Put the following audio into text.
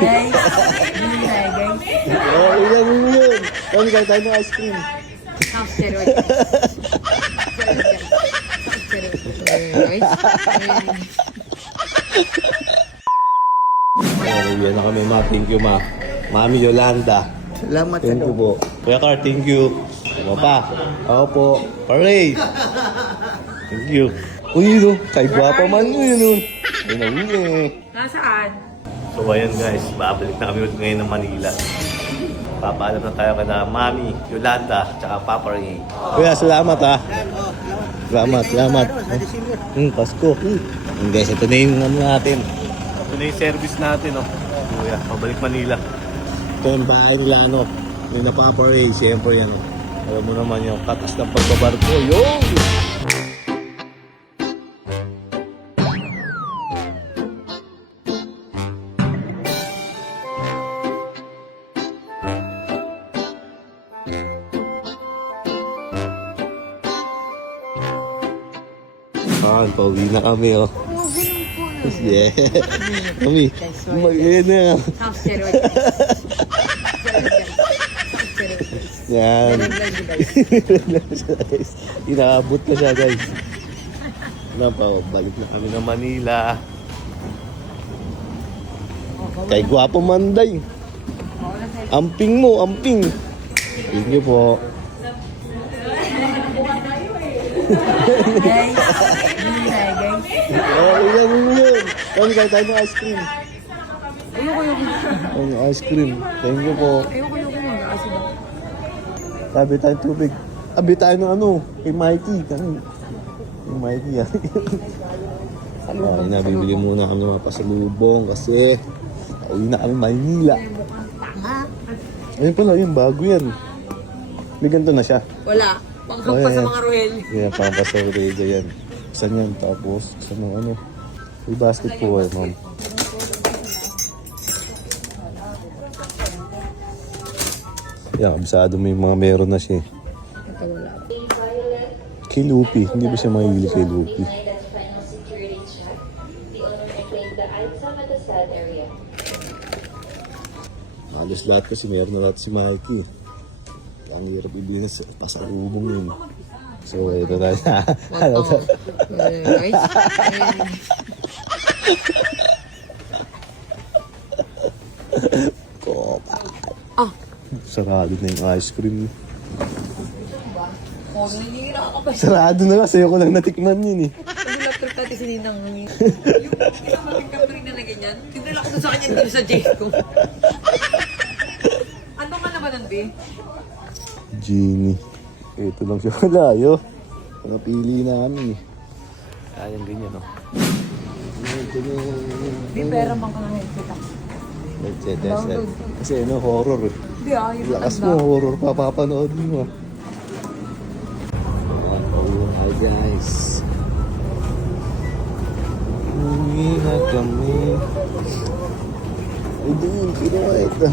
Guys, hindi na guys. Oh, ilan yun? Kami kain tayo ng ice cream. Half steroid. Guys. Yan na kami, ma. Thank you, ma. Mami Yolanda. Salamat Thank you po. Kuya Car, thank you. Ano pa? Ako po. Paray. Thank you. Uy, no. Kay gwapa man yun. Ay, nawin eh. Nasaan? So, ayan guys. Babalik na kami ulit ngayon ng Manila. Papaalam na tayo kana Mami Yolanda tsaka Papa Ray. Kuya, salamat ha. Salamat. Pasko. Guys, ito na yung ano natin. Ito na yung service natin, oh. Kuya, pabalik Manila. Ito yung bahay nila, ano. Yung na Papa Ray, siyempre yan, oh. Alam mo naman yung katas ng pagbabarko. Yung! Pauwi na kami, oh. Yeah. Kami, mag-iin na. Half steroid. Yan. Inaabot na siya, guys. Balik na kami ng Manila. Kay Gwapo Manday. Amping mo, amping. Thank you po. Guys, hindi na guys. Oh, ilan yun? Kami kain tayo ng ice cream. Ayoko. Ice cream. Thank you po. Ayoko. Kasi ba? Tabi tayo tubig. Abi tayo ng ano, kay Mikey. Kay Mikey yan. Ay, nabibili muna kami mga pasalubong kasi uwi na kami Maynila. Ayun pala, yung bago yan. May ganito na siya. Wala. Pangkampas sa mga Roel. Yeah, pangkampas sa Roel yan. Saan yan? Tapos, saan ng ano? May basket po eh, ma'am. Yan, kabisado mo yung mga meron na siya. Ito wala. Kay Lupi. Hindi ba siya mahilig kay Lupi? Halos lahat kasi meron na lahat si Mikey. Ang hirap ibigay sa pasalubong yun. So, ito na siya. Guys. Kopa. Ah. Sarado na yung ice cream. Nanira ka pa. Sarado na kasi ako lang natikman yun eh. Kasi laptop natin si Ninang. Yung pinamating na ganyan. Tinala ko sa kanya dito sa J ko. Ano nga na ba nun, B? Genie. Ito lang siya malayo. Napili namin eh. Kayang ganyan no. Di pera mang ka nga nakikita. Kasi ano, horror eh. Di yung Lakas mo, horror pa papanood mo. Hi guys. Uwi na kami. Ay din, kinuha ito.